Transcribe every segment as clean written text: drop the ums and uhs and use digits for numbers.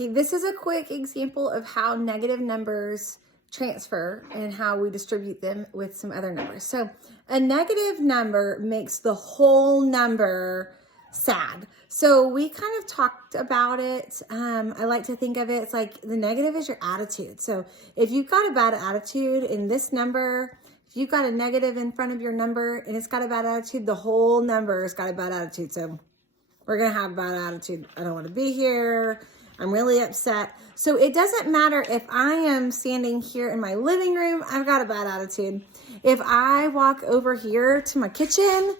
Okay, this is a quick example of how negative numbers transfer and how we distribute them with some other numbers. So a negative number makes the whole number sad. So we kind of talked about it. I like to think of it, it's like the negative is your attitude. So if you've got a bad attitude in this number, if you've got a negative in front of your number and it's got a bad attitude, the whole number has got a bad attitude. So we're going to have a bad attitude. I don't want to be here. I'm really upset. So it doesn't matter if I am standing here in my living room, I've got a bad attitude. If I walk over here to my kitchen,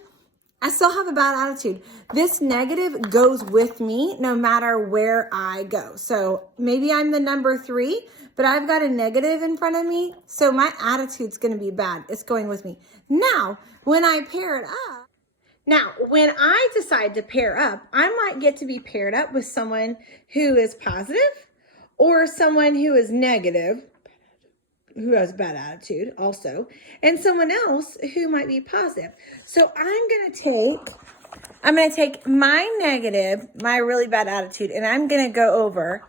I still have a bad attitude. This negative goes with me no matter where I go. So maybe I'm the number 3, but I've got a negative in front of me. So my attitude's going to be bad. It's going with me. Now, when I pair it up, when I decide to pair up, I might get to be paired up with someone who is positive or someone who is negative, who has a bad attitude also, and someone else who might be positive. So I'm going to take my negative, my really bad attitude, and I'm going to go over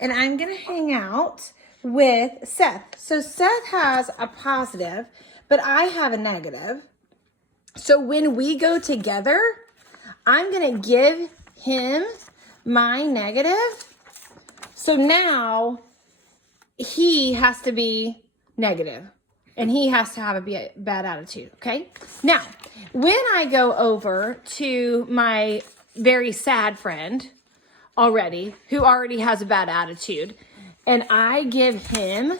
and I'm going to hang out with Seth. So Seth has a positive, but I have a negative. So when we go together, I'm going to give him my negative. So now he has to be negative and he has to have a bad attitude. Okay. Now, when I go over to my very sad friend already, who already has a bad attitude, and I give him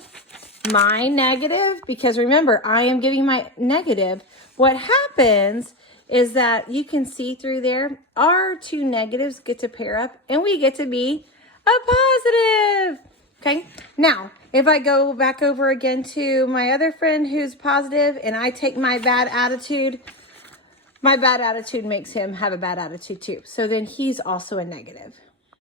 my negative, because remember, I am giving my negative, what happens is that you can see through there, our 2 negatives get to pair up and we get to be a positive. Okay. Now, if I go back over again to my other friend who's positive and I take my bad attitude makes him have a bad attitude too. So then he's also a negative.